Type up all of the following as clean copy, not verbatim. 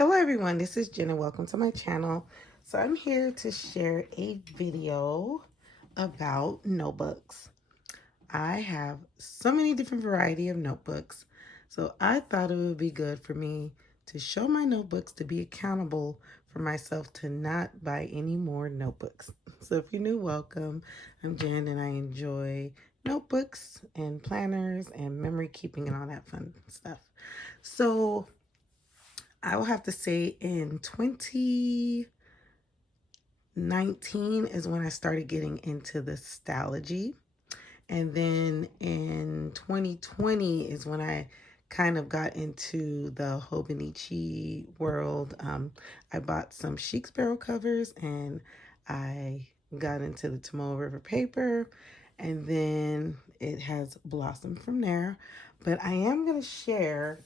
Hello everyone, this is Jenna. Welcome to my channel. So I'm here to share a video about notebooks. I have so many different variety of notebooks, so I thought it would be good for me to show my notebooks, to be accountable for myself to not buy any more notebooks. So if you're new, welcome. I'm Jen and I enjoy notebooks and planners and memory keeping and all that fun stuff. So I will have to say in 2019 is when I started getting into the Stalogy. And then in 2020 is when I kind of got into the Hobonichi world. I bought some Chic Sparrow covers and I got into the Tomoe River paper. And then it has blossomed from there. But I am going to share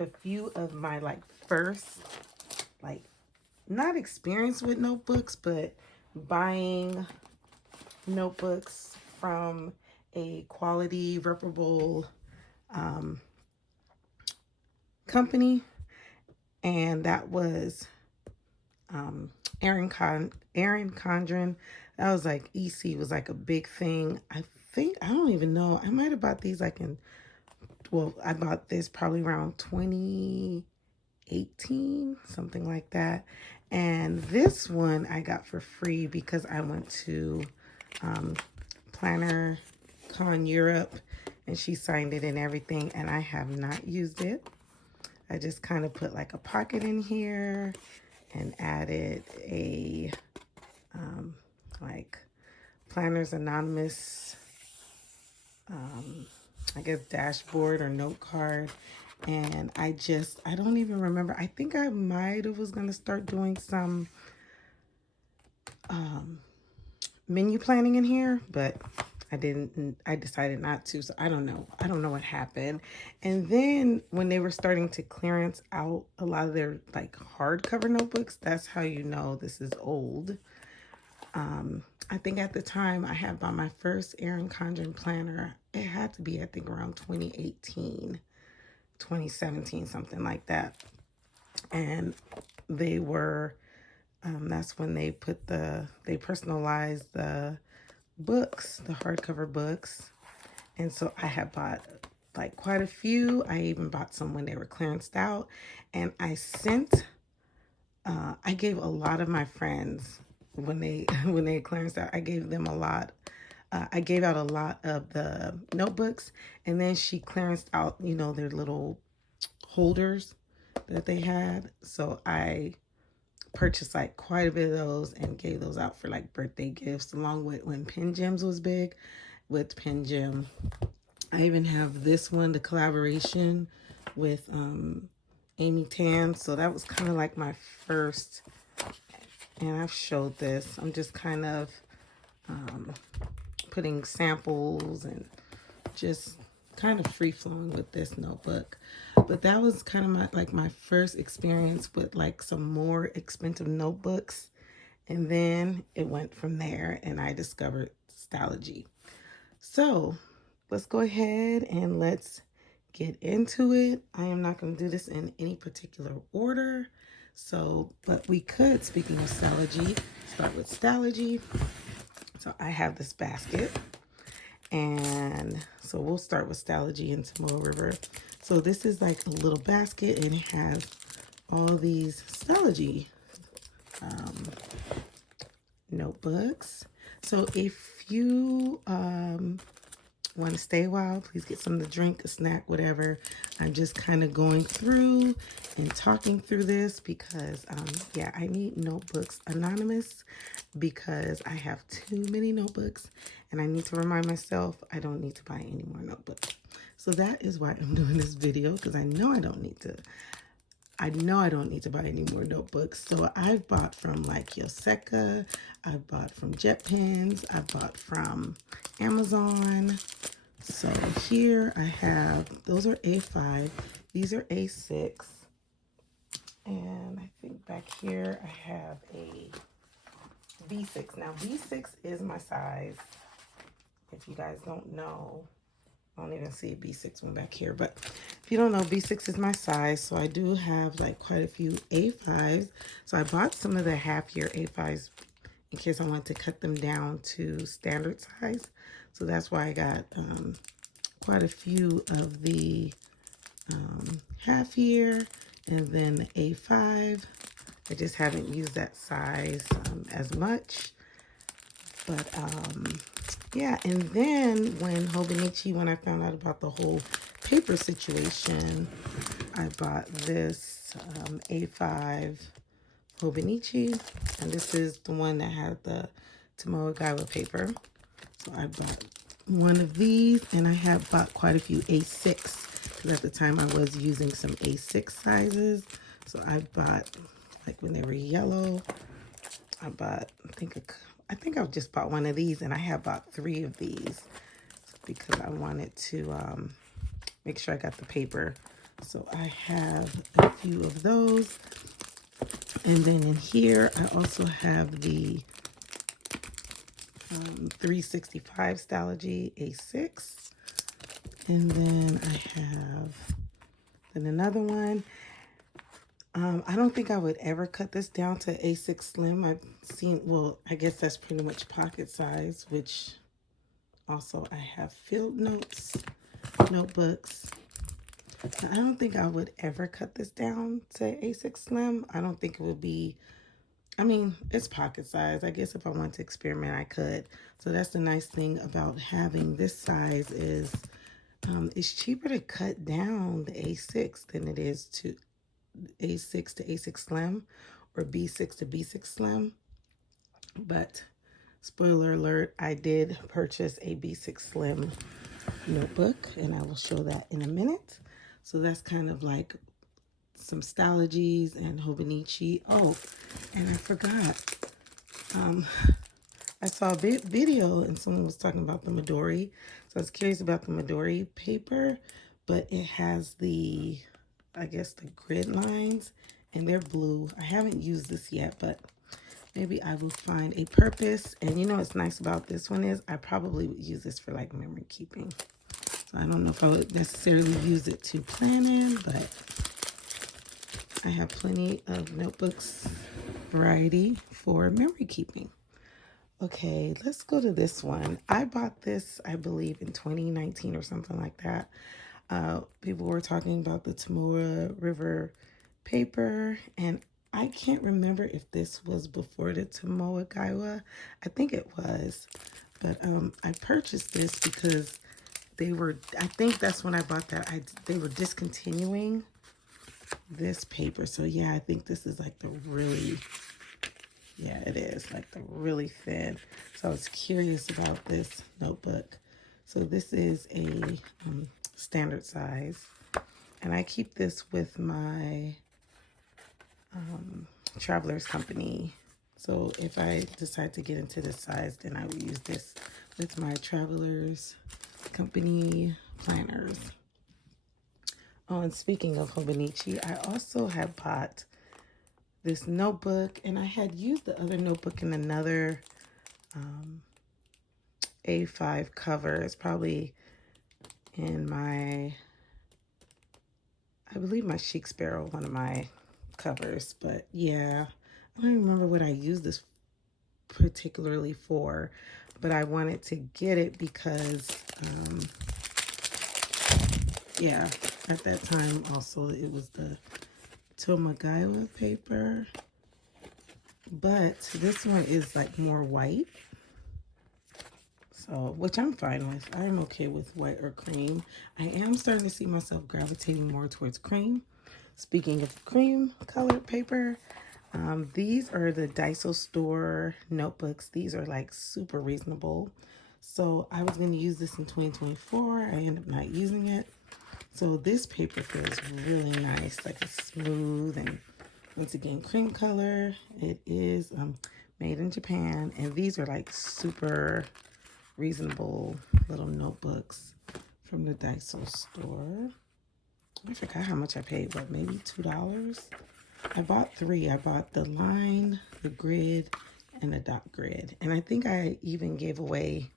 a few of my first not experience with notebooks, but buying notebooks from a quality reputable company, and that was Erin Condren. That was EC was a big thing. I don't even know, I might have bought these I bought this probably around 2018, something like that. And this one I got for free because I went to Planner Con Europe and she signed it and everything, and I have not used it. I just kind of put a pocket in here and added a Planners Anonymous I guess dashboard or note card. And I don't even remember. I think I might have was gonna start doing some menu planning in here, but I didn't. I decided not to, so I don't know. I don't know what happened. And then when they were starting to clearance out a lot of their hardcover notebooks, that's how you know this is old. I think at the time I had bought my first Erin Condren planner. It had to be, I think, around 2018, 2017, something like that. And they were, that's when they they personalized the books, the hardcover books. And so I had bought quite a few. I even bought some when they were clearanced out. And I gave a lot of my friends when they clearanced out. I gave them a lot. I gave out a lot of the notebooks, and then she clearanced out, their little holders that they had. So I purchased quite a bit of those and gave those out for birthday gifts, along with when Pen Gems was big with Pen Gem. I even have this one, the collaboration with Amy Tan. So that was kind of my first, and I've showed this. I'm just kind of putting samples and just kind of free flowing with this notebook. But that was kind of my first experience with some more expensive notebooks. And then it went from there and I discovered Stalogy. So let's go ahead and let's get into it. I am not going to do this in any particular order. So, but we could, speaking of Stalogy, start with Stalogy. So I have this basket, and so we'll start with Stalogy and Tomoe River. So this is a little basket, and it has all these Stalogy notebooks. So if you want to stay a while, please get something to drink, a snack, whatever. I'm just kind of going through and talking through this because yeah, I need notebooks anonymous because I have too many notebooks and I need to remind myself I don't need to buy any more notebooks. So that is why I'm doing this video, because I know I don't need to buy any more notebooks. So I've bought from Yoseka, I've bought from Jet Pens, I've bought from Amazon. So here I have, those are A5, these are A6. And I think back here I have a B6. Now B6 is my size. If you guys don't know, I don't even see a B6 one back here, but If you don't know, B6 is my size, so I do have like quite a few A5s. So I bought some of the half-year A5s in case I want to cut them down to standard size. So that's why I got quite a few of the half-year and then the A5. I just haven't used that size as much. But yeah, and then when I found out about the whole paper situation, I bought this A5 Hobonichi, and this is the one that had the Tomoe paper. So I bought one of these, and I have bought quite a few A6 because at the time I was using some A6 sizes. So I bought, like when they were yellow, I bought, I think I just bought one of these, and I have bought 3 of these because I wanted to make sure I got the paper. So I have a few of those. And then in here, I also have the 365 Stalogy A6. And then I have another one. I don't think I would ever cut this down to A6 Slim. I've seen, well, I guess that's pretty much pocket size, which also I have field notes, notebooks. I don't think I would ever cut this down to A6 Slim. I don't think it would be, I mean, it's pocket size. I guess if I wanted to experiment, I could. So that's the nice thing about having this size is it's cheaper to cut down the A6 than it is to A6 to A6 Slim or B6 to B6 Slim. But spoiler alert, I did purchase a B6 Slim notebook, and I will show that in a minute. So that's kind of like some Stalogies and Hobonichi. Oh, and I forgot. I saw a video and someone was talking about the Madori. So I was curious about the Madori paper, but it has the, I guess, the grid lines, and they're blue. I haven't used this yet, but maybe I will find a purpose. And you know what's nice about this one is I probably would use this for like memory keeping. So I don't know if I would necessarily use it to plan in, but I have plenty of notebooks variety for memory keeping. Okay, let's go to this one. I bought this, I believe, in 2019 or something like that. People were talking about the Tomoe River paper, and I can't remember if this was before the Tomoe Gaiwa. I think it was, but I purchased this because they were, I think that's when I bought that. They were discontinuing this paper. So yeah, I think this is like the really, yeah, it is like the really thin. So I was curious about this notebook. So this is a standard size, and I keep this with my Travelers company. So if I decide to get into this size, then I would use this with my Travelers company planners. Oh, and speaking of Hobonichi, I also have bought this notebook, and I had used the other notebook in another A5 cover. It's probably in my, I believe my Chic Sparrow, one of my covers. But yeah, I don't remember what I used this particularly for, but I wanted to get it because yeah, at that time also it was the Tomoe paper, but this one is like more white, so which I'm fine with. I'm okay with white or cream. I am starting to see myself gravitating more towards cream. Speaking of cream colored paper, these are the Daiso store notebooks. These are like super reasonable. So I was going to use this in 2024. I ended up not using it. So this paper feels really nice, like it's smooth, and once again, cream color. It is made in Japan, and these are like super reasonable little notebooks from the Daiso store. I forgot how much I paid, but maybe $2. I bought 3. I bought the line, the grid, and the dot grid. And I think I even gave away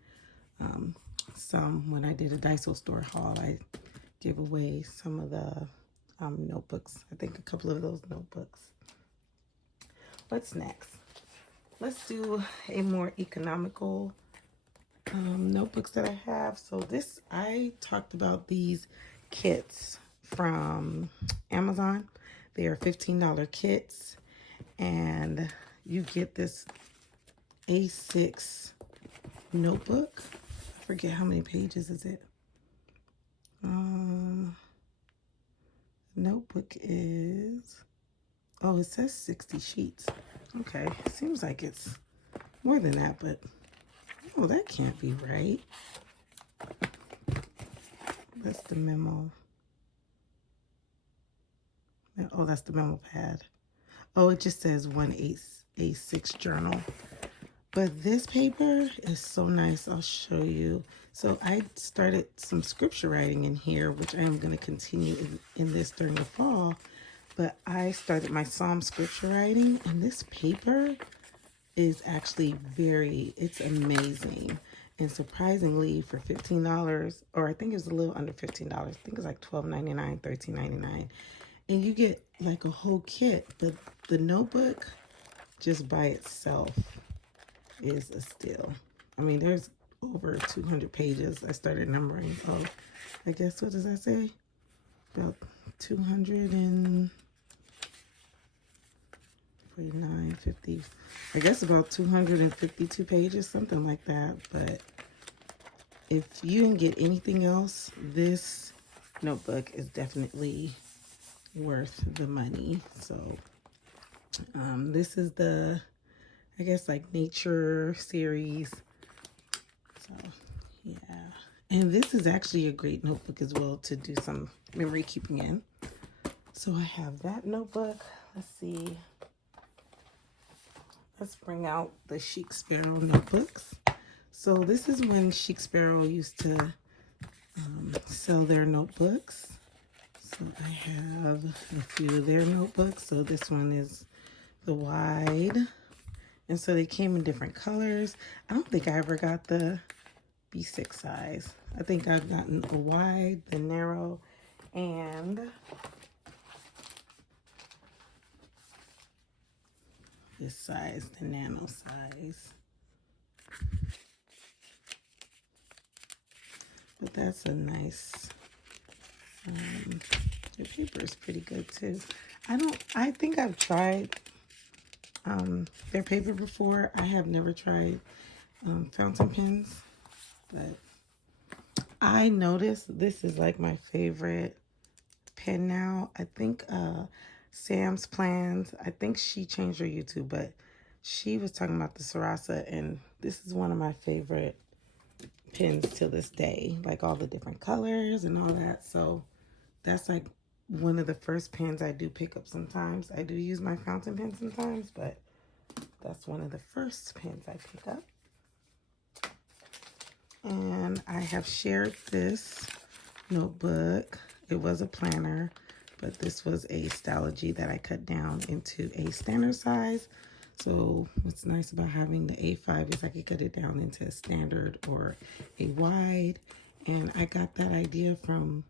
some when I did a Daiso store haul. I give away some of the notebooks. I think a couple of those notebooks. What's next? Let's do a more economical notebooks that I have. So this, I talked about these kits from Amazon. They are $15 kits, and you get this A6 notebook. I forget how many pages is it. Notebook is, oh, it says 60 sheets. Okay, seems like it's more than that, but oh, that can't be right. That's the memo. Oh, that's the memo pad. Oh, it just says 1/8 A6 journal. But this paper is so nice. I'll show you. So I started some scripture writing in here, which I am going to continue in this during the fall. But I started my Psalm scripture writing, and this paper is actually it's amazing. And surprisingly, for $15, or I think it was a little under $15, I think it's like $12.99, $13.99. And you get like a whole kit. But the notebook just by itself is a steal. I mean, there's over 200 pages. I started numbering. Oh, I guess, what does that say? About 249, 50. I guess about 252 pages, something like that. But if you didn't get anything else, this notebook is definitely worth the money. So this is the, I guess, like nature series. So yeah, and this is actually a great notebook as well to do some memory keeping in. So I have that notebook. Let's see, let's bring out the Chic Sparrow notebooks. So this is when Chic Sparrow used to sell their notebooks. So I have a few of their notebooks. So this one is the wide. And so they came in different colors. I don't think I ever got the B6 size. I think I've gotten the wide, the narrow, and this size, the nano size. But that's a nice, the paper is pretty good too. I think I've tried their paper before. I have never tried fountain pens, but I noticed this is like my favorite pen now. I think Sam's Plans, I think she changed her YouTube, but she was talking about the Sarasa, and this is one of my favorite pens till this day, like all the different colors and all that. So that's like one of the first pens I do pick up sometimes. I do use my fountain pen sometimes, but that's one of the first pens I pick up. And I have shared this notebook. It was a planner, but this was a Stalogy that I cut down into a standard size. So what's nice about having the A5 is I could cut it down into a standard or a wide. And I got that idea from,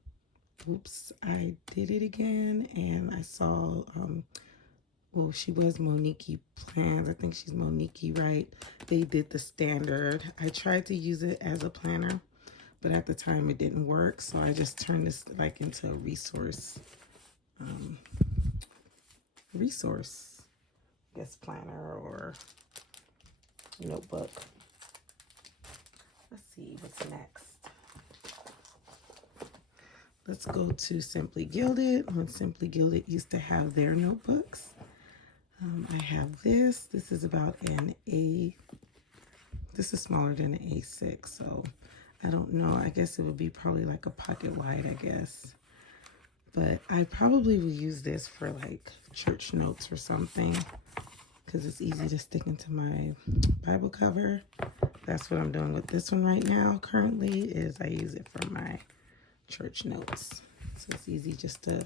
oops, I did it again. And I saw, well, she was Monique Plans. I think she's Monique, right? They did the standard. I tried to use it as a planner, but at the time it didn't work. So I just turned this like into a resource, I guess, planner or notebook. Let's see what's next. Let's go to Simply Gilded. When Simply Gilded used to have their notebooks. I have this. This is about this is smaller than an A6, so I don't know. I guess it would be probably like a pocket wide, I guess. But I probably would use this for like church notes or something, because it's easy to stick into my Bible cover. That's what I'm doing with this one right now. Currently is I use it for my church notes. So it's easy just to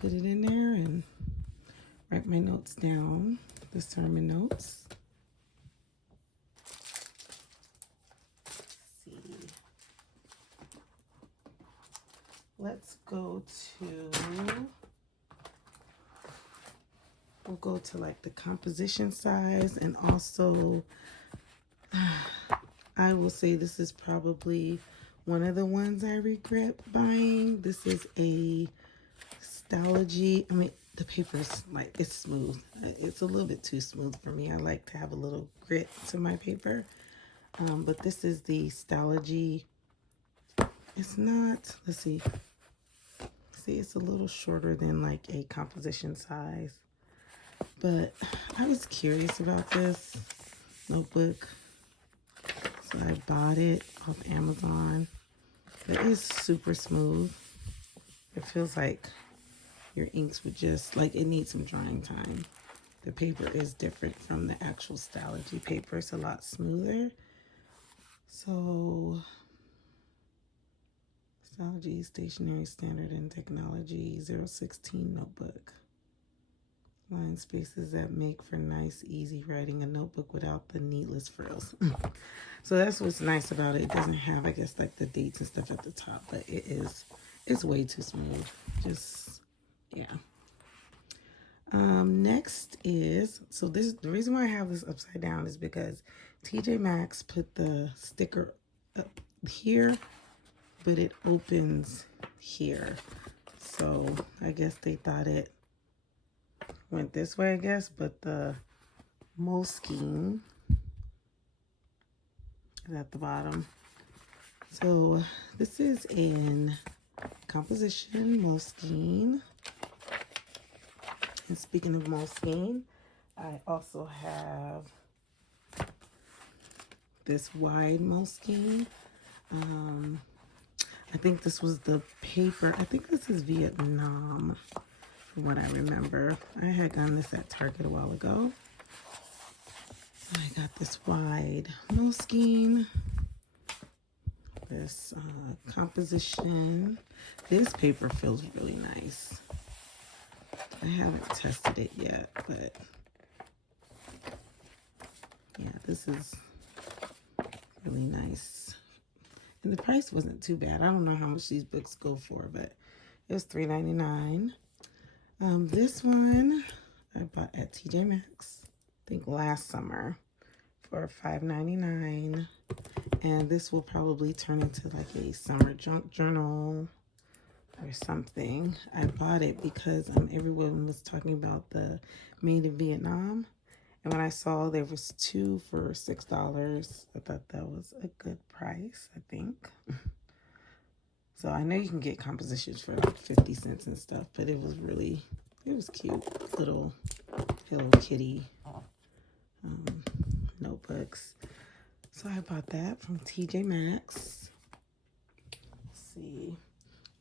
put it in there and write my notes down, the sermon notes. Let's see. Let's we'll go to like the composition size, and also I will say this is probably one of the ones I regret buying. This is a Stalogy. I mean, the paper's like, it's smooth. It's a little bit too smooth for me. I like to have a little grit to my paper. But this is the Stalogy. It's not, let's see. See, it's a little shorter than like a composition size. But I was curious about this notebook, so I bought it off Amazon. But it's super smooth. It feels like your inks would just, like, it needs some drying time. The paper is different from the actual Stalogy paper. It's a lot smoother. So, Stalogy Stationery Standard and Technology 016 Notebook. Line spaces that make for nice, easy writing. A notebook without the needless frills. So that's what's nice about it. It doesn't have, I guess, like the dates and stuff at the top, but it's way too smooth. Just, yeah. Next is, so this, the reason why I have this upside down is because TJ Maxx put the sticker up here, but it opens here. So I guess they thought it went this way, I guess, but the Moleskine is at the bottom. So this is in composition Moleskine. And speaking of Moleskine, I also have this wide Moleskine. I think this was the paper. I think this is Vietnam, from what I remember. I had gotten this at Target a while ago. I got this wide Moleskine. This composition. This paper feels really nice. I haven't tested it yet, but yeah, this is really nice. And the price wasn't too bad. I don't know how much these books go for, but it was $3.99. This one I bought at TJ Maxx, I think last summer, for $5.99. And this will probably turn into like a summer junk journal or something. I bought it because everyone was talking about the Made in Vietnam. And when I saw there was 2 for $6, I thought that was a good price, I think. So I know you can get compositions for like 50 cents and stuff, but it was cute. Little Hello Kitty notebooks. So I bought that from TJ Maxx. Let's see.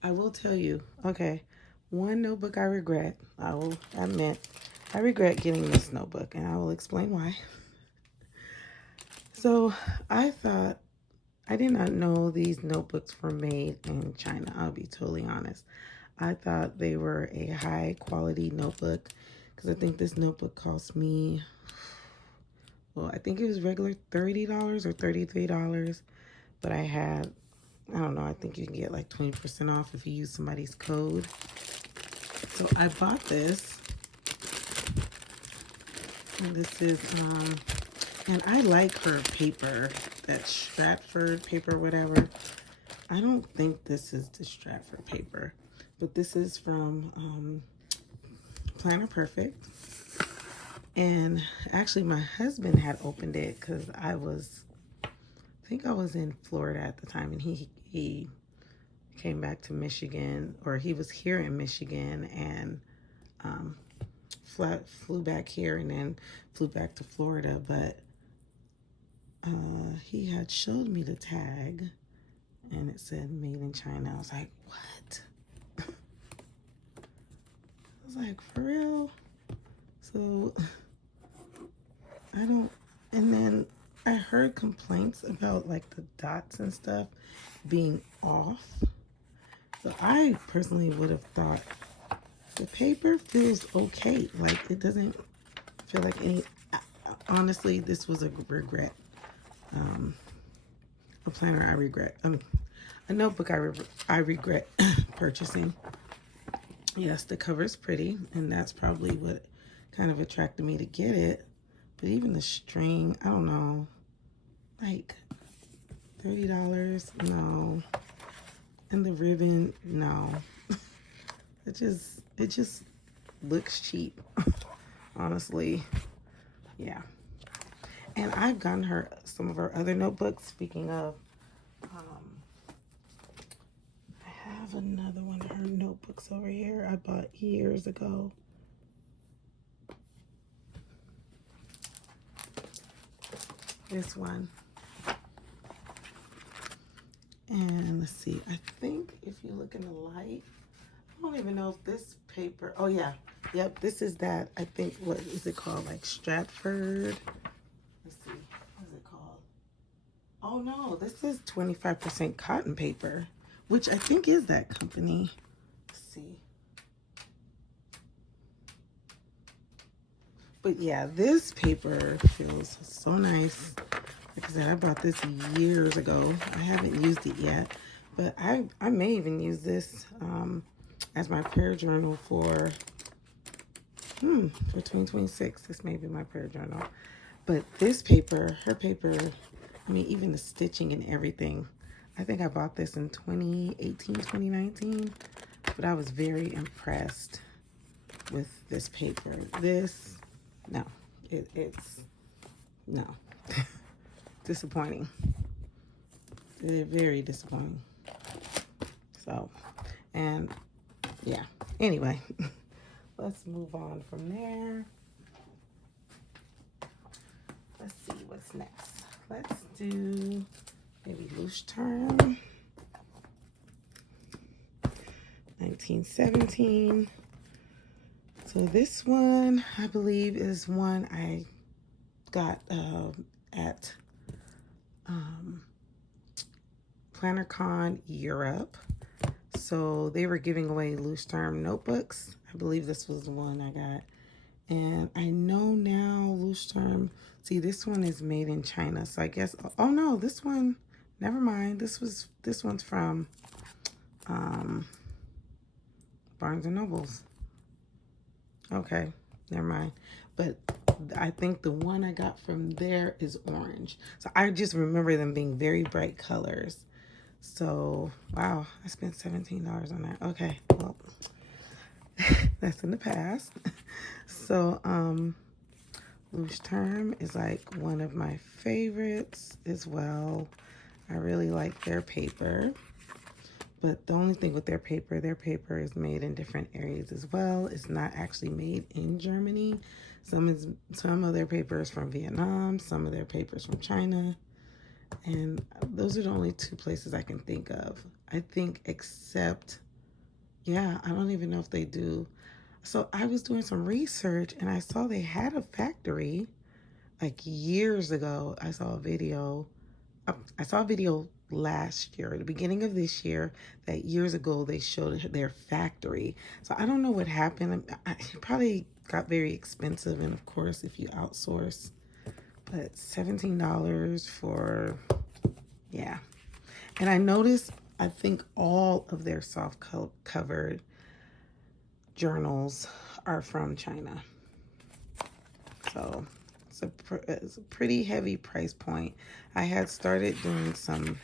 I will tell you, okay, one notebook I regret. I will admit, I regret getting this notebook, and I will explain why. So I did not know these notebooks were made in China. I'll be totally honest. I thought they were a high quality notebook, because I think this notebook cost me, well, I think it was regular $30 or $33, but I don't know, I think you can get like 20% off if you use somebody's code. So I bought this. And this is, and I like her paper, that Stratford paper, whatever. I don't think this is the Stratford paper, but this is from Planner Perfect. And actually my husband had opened it because I think I was in Florida at the time, and he came back to Michigan, or he was here in Michigan, and flew back here and then flew back to Florida. But he had showed me the tag, and it said made in China. I was like, what? I was like, for real? So and then I heard complaints about like the dots and stuff being off. So I personally would have thought the paper feels okay. Like, it doesn't feel like any, honestly, this was a regret. A planner I regret. a notebook I regret purchasing. Yes, the cover's pretty, and that's probably what kind of attracted me to get it. But even the string, I don't know, like $30, no. And the ribbon, no. It just looks cheap, honestly. Yeah. And I've gotten her some of her other notebooks. Speaking of, I have another one of her notebooks over here I bought years ago. This one. And let's see, I think if you look in the light, I don't even know if this paper, oh yeah, yep, this is that, I think, what is it called, like Stratford? Let's see, what is it called? Oh no, this is 25% cotton paper, which I think is that company. Let's see. But yeah, this paper feels so nice. Like I said, I bought this years ago. I haven't used it yet, but I may even use this as my prayer journal for 2026. This may be my prayer journal. But this paper, her paper, I mean, even the stitching and everything. I think I bought this in 2018, 2019, but I was very impressed with this paper. This, no, it's, no. Disappointing. They're very disappointing. So, and yeah. Anyway, let's move on from there. Let's see what's next. Let's do maybe Loose Term. 1917. So this one, I believe, is one I got at PlannerCon Europe. So they were giving away Loose Term notebooks. I believe this was the one I got. And I know now Loose Term, see, this one is made in China. So I guess, oh no, this one, never mind. This one's from Barnes and Nobles. Okay, never mind. But I think the one I got from there is orange. So I just remember them being very bright colors. So, wow, I spent $17 on that. Okay, well, that's in the past. So, Loose Term is like one of my favorites as well. I really like their paper. But the only thing with their paper is made in different areas as well. It's not actually made in Germany. Some of their paper is from Vietnam, some of their paper is from China. And those are the only two places I can think of. I think except, yeah, I don't even know if they do. So I was doing some research and I saw they had a factory like years ago. I saw a video last year, at the beginning of this year, that years ago they showed their factory. So I don't know what happened. It probably got very expensive, and of course if you outsource, but $17 for, yeah. And I noticed, I think all of their soft covered journals are from China. So it's a pretty heavy price point. I had started doing some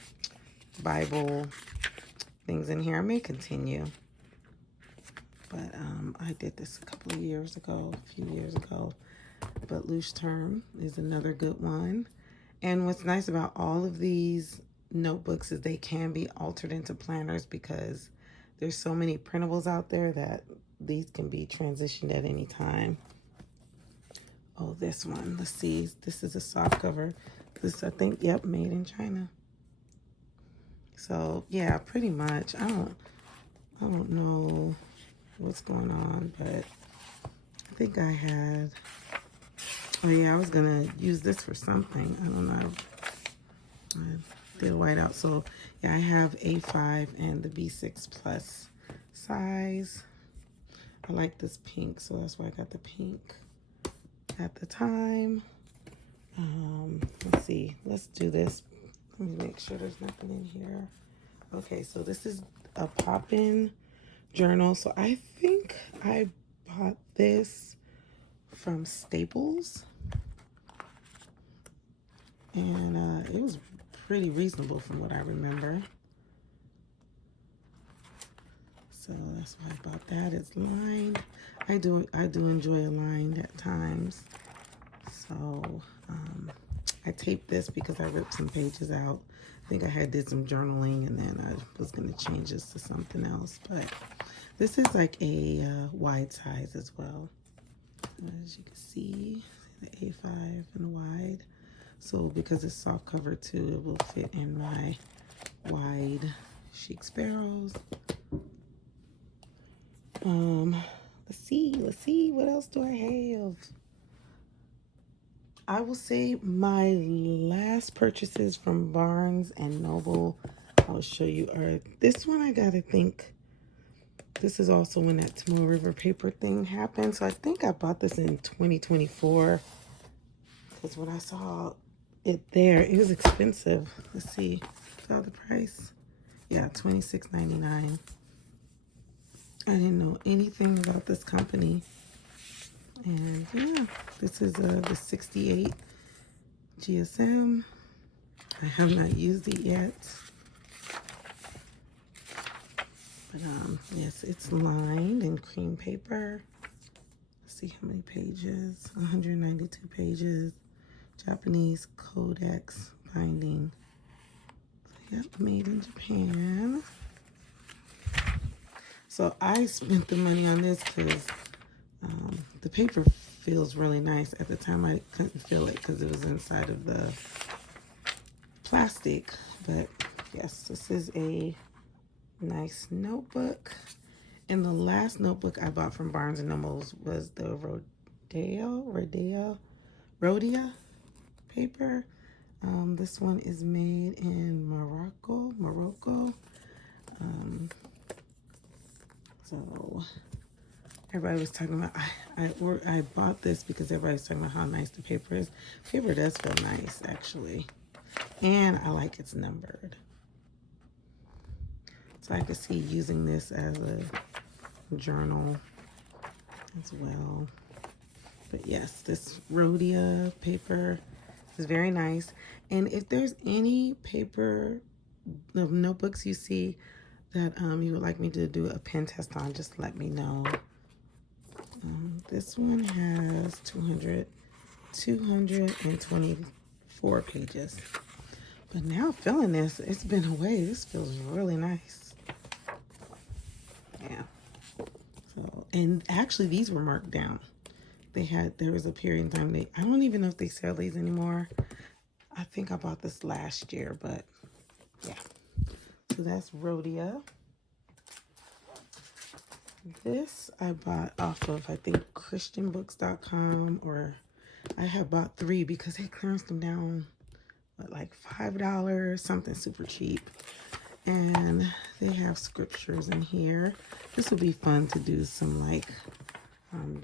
Bible things in here. I may continue, but I did this a few years ago. But Loose Term is another good one. And what's nice about all of these notebooks is they can be altered into planners, because there's so many printables out there that these can be transitioned at any time. Oh, this one, let's see, this is a soft cover. This, I think, yep, made in China. So yeah, pretty much. I don't know what's going on, but I think I had, oh yeah, I was gonna use this for something. I don't know. I did white out. So yeah, I have A5 and the B6 plus size. I like this pink, so that's why I got the pink at the time. Let's see, let's do this. Let me make sure there's nothing in here. Okay, so this is a pop-in journal. So I think I bought this from Staples. And it was pretty reasonable from what I remember. So that's why I bought that. It's lined. I do enjoy a lined at times. So I taped this because I ripped some pages out. I think I did some journaling, and then I was going to change this to something else. But this is like a wide size as well. As you can see, the A5 and the wide. So because it's soft cover too, it will fit in my wide Chic Sparrows. Let's see, what else do I have? I will say my last purchases from Barnes and Noble, I'll show you, are this one. I gotta think, this is also when that Tomoe River paper thing happened. So I think I bought this in 2024, because when I saw it there, it was expensive. Let's see, saw the price. Yeah, $26.99. I didn't know anything about this company. And yeah, this is the 68 GSM. I have not used it yet. But yes, it's lined in cream paper. Let's see how many pages. 192 pages. Japanese Codex binding. So, yep, made in Japan. So I spent the money on this because the paper feels really nice. At the time, I couldn't feel it because it was inside of the plastic. But yes, this is a nice notebook. And the last notebook I bought from Barnes & Noble was the Rhodia paper. This one is made in Morocco. So everybody was talking about, I bought this because everybody was talking about how nice the paper is. Paper does feel nice, actually. And I like it's numbered. So I could see using this as a journal as well. But yes, this Rhodia paper is very nice. And if there's any paper, the notebooks you see that you would like me to do a pen test on, just let me know. This one has 224 pages. But now feeling this, it's been away. This feels really nice. Yeah. So, and actually these were marked down. There was a period in time, I don't even know if they sell these anymore. I think I bought this last year, but yeah. So that's Rhodia. This I bought off of, I think, christianbooks.com, or I have bought 3 because they clearanced them down at like $5, something super cheap. And they have scriptures in here. This would be fun to do some like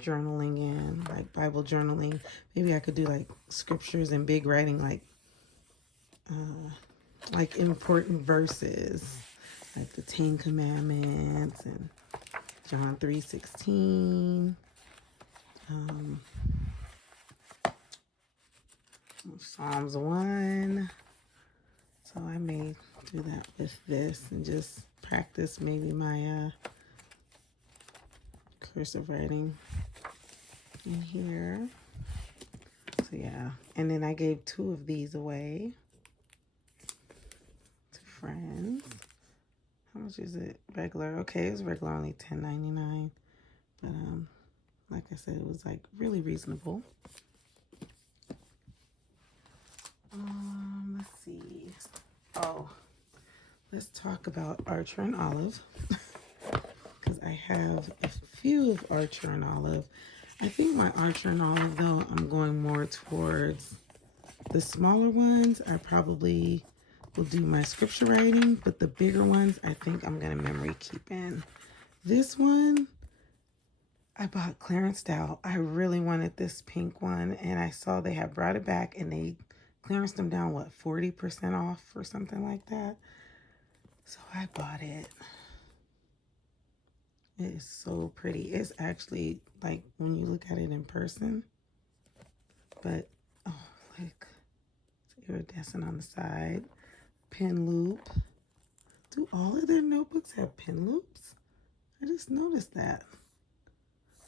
journaling in, like Bible journaling. Maybe I could do like scriptures in big writing, like important verses, like the 10 Commandments and John 3:16, Psalms 1. So I may do that with this and just practice maybe my cursive writing in here. So yeah, and then I gave 2 of these away to friends. How much is it? Regular. Okay, it was regular, only $10.99. But like I said, it was like really reasonable. Let's see. Oh, let's talk about Archer and Olive. Because I have a few of Archer and Olive. I think my Archer and Olive, though, I'm going more towards the smaller ones. I probably will do my scripture writing, but the bigger ones, I think I'm going to memory keep in. This one, I bought clearance out. I really wanted this pink one, and I saw they had brought it back, and they clearanced them down, what, 40% off or something like that. So I bought it. It is so pretty. It's actually like when you look at it in person. But, oh, look. It's iridescent on the side. Pen loop. Do all of their notebooks have pen loops? I just noticed that.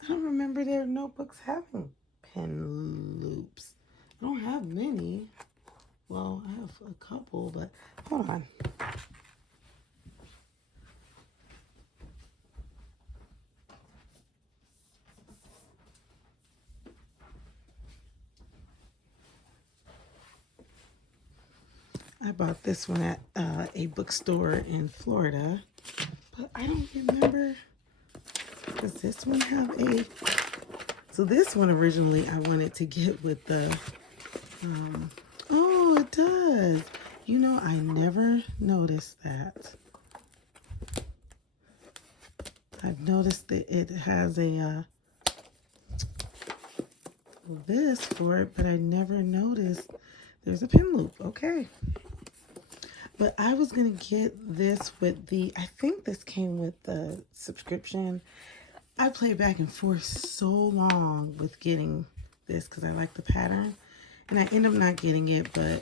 I don't remember their notebooks having pen loops. I don't have many. Well, I have a couple, but hold on. I bought this one at a bookstore in Florida, but I don't remember. Does this one have a... So this one originally I wanted to get with the... oh, it does. You know, I never noticed that. I've noticed that it has a this for it, but I never noticed there's a pin loop. Okay. But I was going to get this with the, I think this came with the subscription. I played back and forth so long with getting this because I like the pattern. And I ended up not getting it, but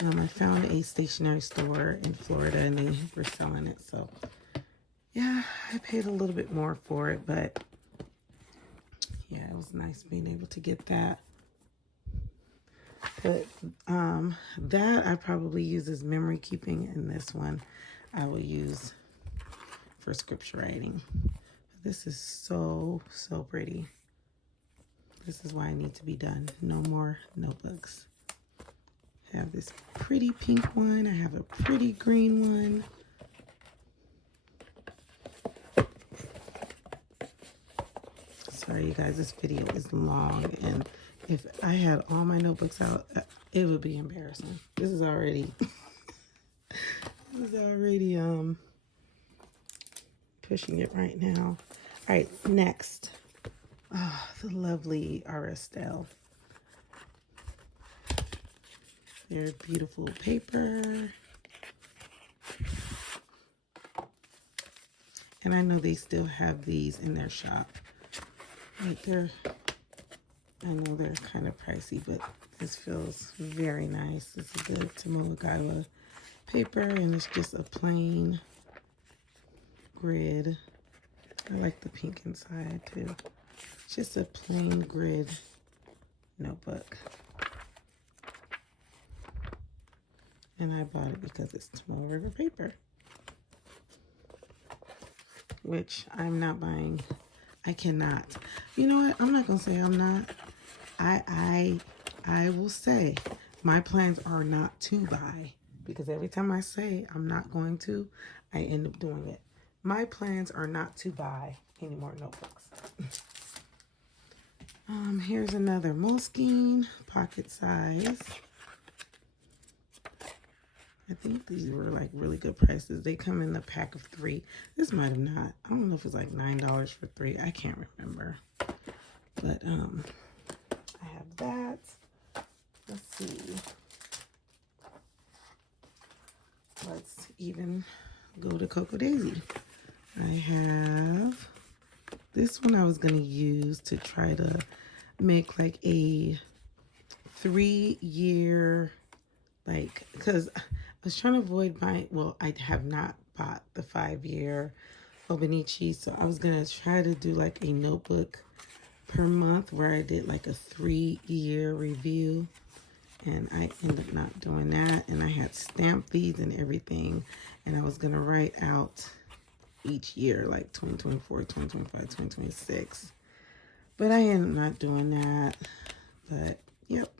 I found a stationery store in Florida and they were selling it. So, yeah, I paid a little bit more for it, but yeah, it was nice being able to get that. But that I probably use as memory keeping, and this one I will use for scripture writing. This is so, so pretty. This is why I need to be done. No more notebooks. I have this pretty pink one. I have a pretty green one. Sorry, you guys, this video is long, and if I had all my notebooks out, it would be embarrassing. This is already, pushing it right now. All right, next. Oh, the lovely RSL. They're beautiful paper. And I know they still have these in their shop. Like I know they're kind of pricey, but this feels very nice. This is the Tomoe paper, and it's just a plain grid. I like the pink inside too. It's just a plain grid notebook. And I bought it because it's Tomoe River paper, which I'm not buying. I cannot. You know what? I'm not going to say I'm not. I will say my plans are not to buy, because every time I say I'm not going to, I end up doing it. My plans are not to buy any more notebooks. Here's another Moleskine pocket size. I think these were like really good prices. They come in a pack of 3. This might have not. I don't know if it was like $9 for 3. I can't remember. But I have that. Let's see. Let's even go to Cocoa Daisy. I have this one I was going to use to try to make like a 3-year, like, because I was trying to avoid buying, well, I have not bought the 5-year Hobonichi, so I was going to try to do like a notebook per month where I did like a 3-year review, and I ended up not doing that. And I had stamped these and everything, and I was going to write out each year, like 2024, 2025, 2026. But I ended up not doing that. But, yep.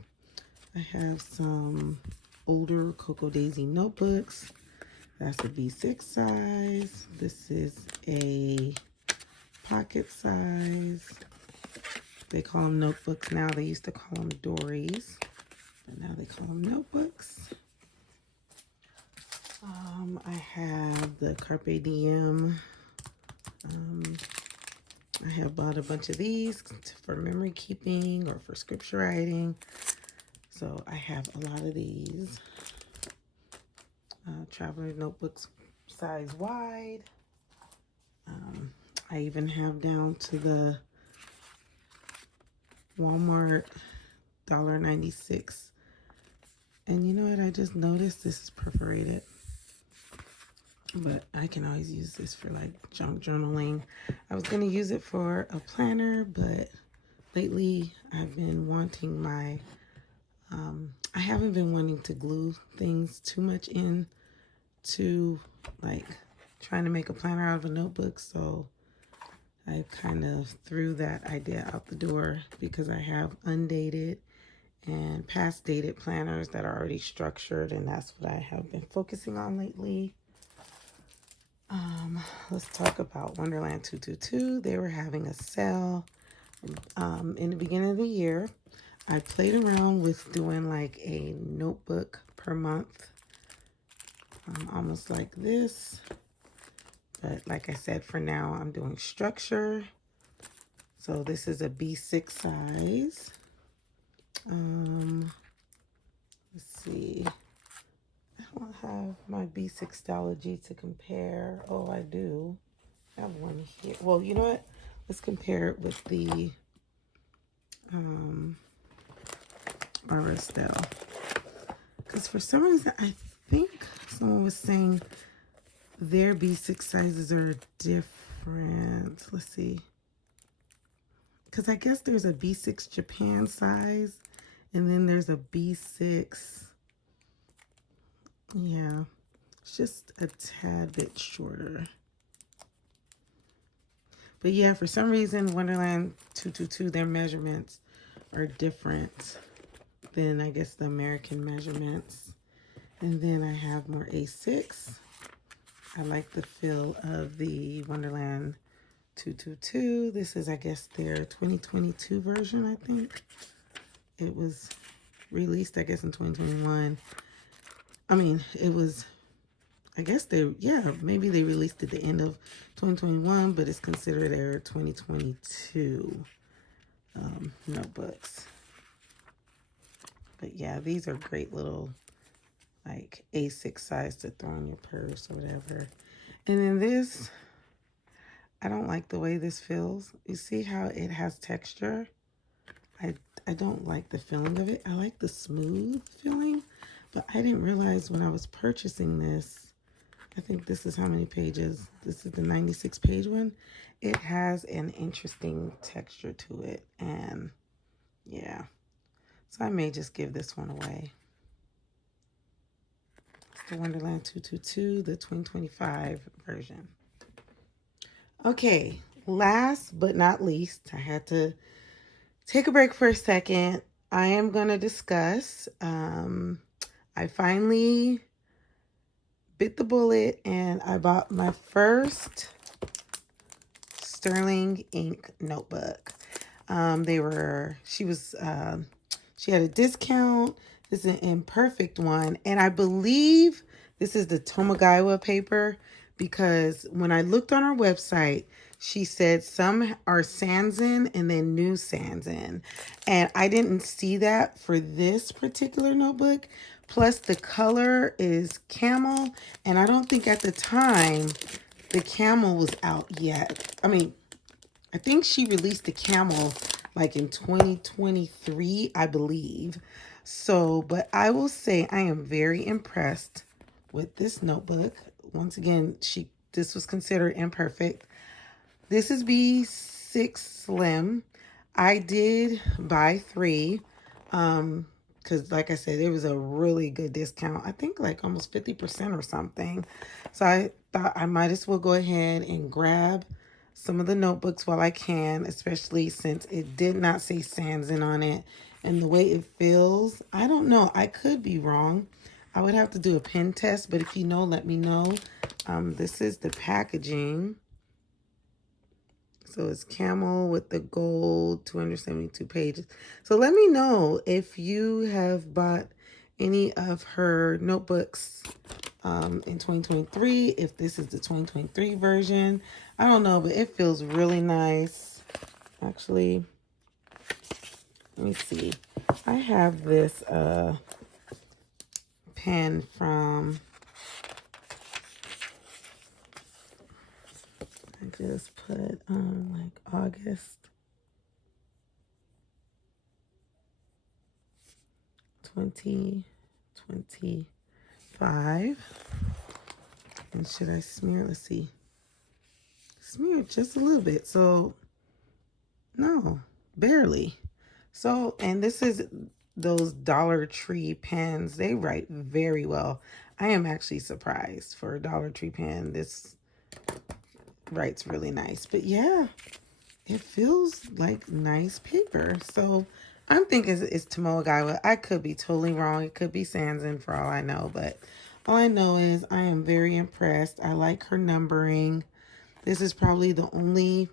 I have some older Cocoa Daisy notebooks. That's a B6 size. This is a pocket size. They call them notebooks now. They used to call them Dories, but now they call them notebooks. I have the Carpe Diem. I have bought a bunch of these for memory keeping or for scripture writing. So I have a lot of these. Traveler notebooks size wide. I even have down to the Walmart $1.96. And you know what? I just noticed this is perforated. But I can always use this for like junk journaling. I was going to use it for a planner, but lately I've been wanting my, I haven't been wanting to glue things too much in to like trying to make a planner out of a notebook. So I kind of threw that idea out the door because I have undated and past dated planners that are already structured, and that's what I have been focusing on lately. Let's talk about Wonderland 222. They were having a sale in the beginning of the year. I played around with doing like a notebook per month, almost like this. But like I said, for now, I'm doing structure. So this is a B6 size. Let's see. I don't have my B6 Stalogy to compare. Oh, I do. I have one here. Well, you know what? Let's compare it with the RSL. Because for some reason, I think someone was saying their B6 sizes are different. Let's see. Because I guess there's a B6 Japan size, and then there's a B6. Yeah, it's just a tad bit shorter. But yeah, for some reason, Wonderland 222, their measurements are different than, I guess, the American measurements. And then I have more A6. I like the feel of the Wonderland 222. This is, I guess, their 2022 version, I think. It was released, I guess, in 2021. I mean, it was, I guess maybe they released at the end of 2021, but it's considered their 2022 notebooks. But yeah, these are great little, like, A6 size to throw in your purse or whatever. And then this, I don't like the way this feels. You see how it has texture? I don't like the feeling of it. I like the smooth feeling, but I didn't realize when I was purchasing this, I think this is how many pages? This is the 96 page one. It has an interesting texture to it, and yeah. So I may just give this one away. It's the Wonderland 222, the 2025 version. Okay, last but not least, I had to take a break for a second. I am going to discuss, I finally bit the bullet and I bought my first Sterling ink notebook. She had a discount. This is an imperfect one. And I believe this is the Tomoe paper, because when I looked on her website, she said some are Sanzin and then new Sanzin. And I didn't see that for this particular notebook. Plus the color is camel. And I don't think at the time the camel was out yet. I mean, I think she released the camel like in 2023, I believe. So, but I will say I am very impressed with this notebook. Once again, this was considered imperfect. This is B6 Slim. I did buy 3 because, like I said, it was a really good discount. I think like almost 50% or something. So I thought I might as well go ahead and grab some of the notebooks while I can, especially since it did not say Sanzin on it. And the way it feels, I don't know. I could be wrong. I would have to do a pen test, but if you know, let me know. This is the packaging. So it's camel with the gold, 272 pages. So let me know if you have bought any of her notebooks in 2023, if this is the 2023 version. I don't know, but it feels really nice. Actually, let me see. I have this pen from I just put like August 2025. And should I smear? Let's see. Smear just a little bit. So, no, barely. So, and this is those Dollar Tree pens. They write very well. I am actually surprised for a Dollar Tree pen. This writes really nice. But yeah, it feels like nice paper. So I'm thinking it's Tomoe Gaiwa. I could be totally wrong. It could be Sanzen for all I know. But all I know is I am very impressed. I like her numbering. This is probably the only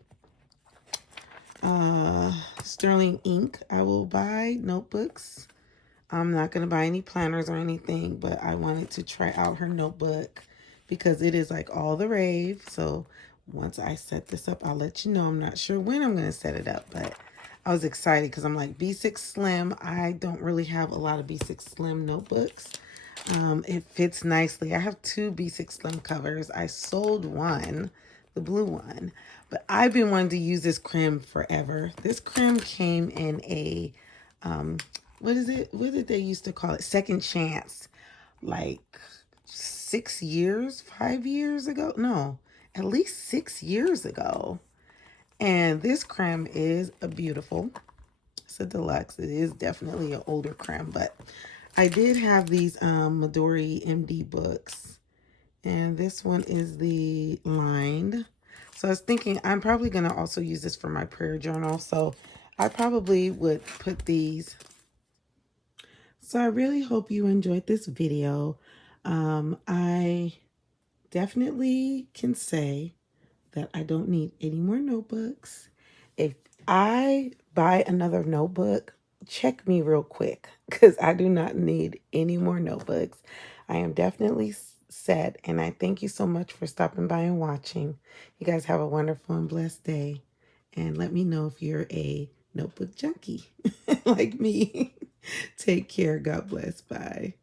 Sterling ink I will buy notebooks. I'm not going to buy any planners or anything, but I wanted to try out her notebook because it is like all the rave. So once I set this up, I'll let you know. I'm not sure when I'm going to set it up, but I was excited because I'm like B6 Slim. I don't really have a lot of B6 Slim notebooks. It fits nicely. I have two B6 Slim covers. I sold one, the blue one, but I've been wanting to use this creme forever. This creme came in a, what is it? What did they used to call it? Second Chance, like 6 years, 5 years ago. No, at least 6 years ago. And this creme is a beautiful. It's a deluxe. It is definitely an older creme, but I did have these Madori MD books. And this one is the lined. So I was thinking I'm probably going to also use this for my prayer journal. So I probably would put these. So I really hope you enjoyed this video. I definitely can say that I don't need any more notebooks. If I buy another notebook, check me real quick because I do not need any more notebooks. I am definitely set, and I thank you so much for stopping by and watching. You guys have a wonderful and blessed day, and let me know if you're a notebook junkie like me. Take care. God bless. Bye.